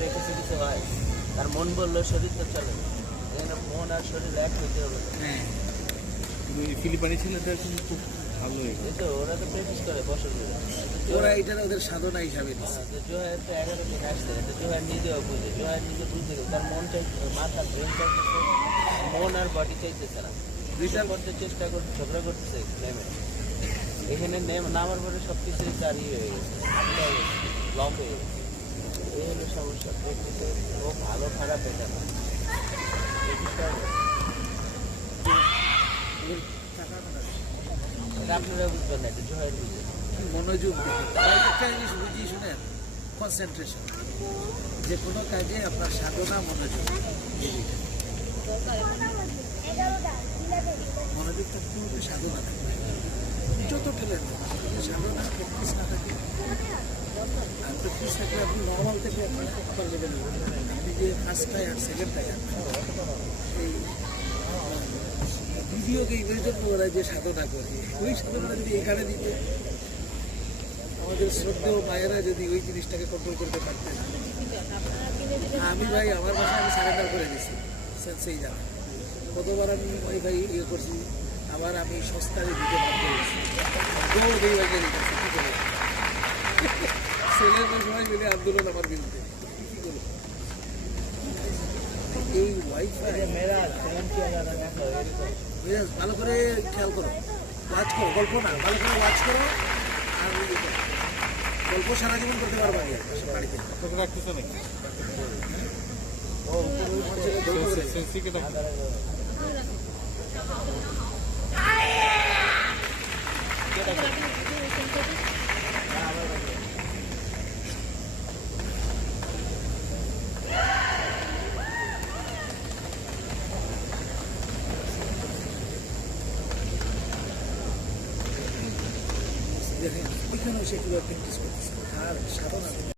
রেখেছে কিছু হয়, তার মন বললো শরীর তো চলে না, এখানে মন আর শরীর এক হইতে হবে। হ্যাঁ, ফিলিপাইনি ছেলেটা কিন্তু খুব ভালো। এই তো ওরা তো প্র্যাকটিস করে বছর ধরে। ওরা এটা ওদের সাধনা হিসাবে দিচ্ছে। জোহার তো 11 দিন আসছে, জোহার নিজেও বুঝে, জোহার নিজে বুঝতে গেছে তার মন চাইছে, মাথা ব্রেন চাইতেছে, মন আর বডি চাইতেছে না। দুইটা করতে চেষ্টা করতে ঝগড়া করতেছে নেমে, এখানে নামার পরে সব কিছু তার ইয়ে হয়ে গেছে, আটকা হয়ে গেছে, ব্লক হয়ে গেছে। এই হলো সমস্যা। প্র্যাকটিসে ও ভালো খারাপ এটা না, এটা আপনারা বুঝবেন না, এটা জোহার বুঝে। মনোযোগ একটা জিনিস বুঝি শুনেন, কনসেন্ট্রেশন। যে কোনো কাজে আপনার সাধনা মনোযোগ, মনোযোগ থাকতে হবে, সাধনা থাকতে হবে। যত ট্যালেন্ট সাধনা প্র্যাকটিস না থাকে, আর প্র্যাকটিস থাকলে আপনি নর্মাল থেকে আপনার আপার লেভেলে আপনি যে ফার্স্ট টায়ার সেকেন্ড টায়ার এই ভিডিও গেমের জন্য ওরা যে সাধনা করে, ওই সাধনা যদি এখানে দিতে আমাদের শ্রদ্ধেয় মায়েরা যদি ওই জিনিসটাকে কন্ট্রোল করতে পারতেন। আমি ভাই আমার বাসায় আমি সারেন্ডার করে দিয়েছি সেই জায়গা, কতবার আমি ওয়াইফাই ইয়ে করছি, আবার আমি সস্তায় দিতে বাধ্য হয়েছি, দৌড় দিয়ে বাইকে দিতেছি কী করে ছেলের সবাই মিলে আন্দোলন আমার বিরুদ্ধে। কী করবো এই ওয়াইফাই ভালো করে খেয়াল করো, ওয়াচ করো, গল্প না ভালো করে ওয়াচ করো, আর গল্প সারা জীবন করতে পারবো আগে বাড়িতে। দেখেন এখানেও সে কীভাবে প্র্যাকটিস করতেছে আর সাধনা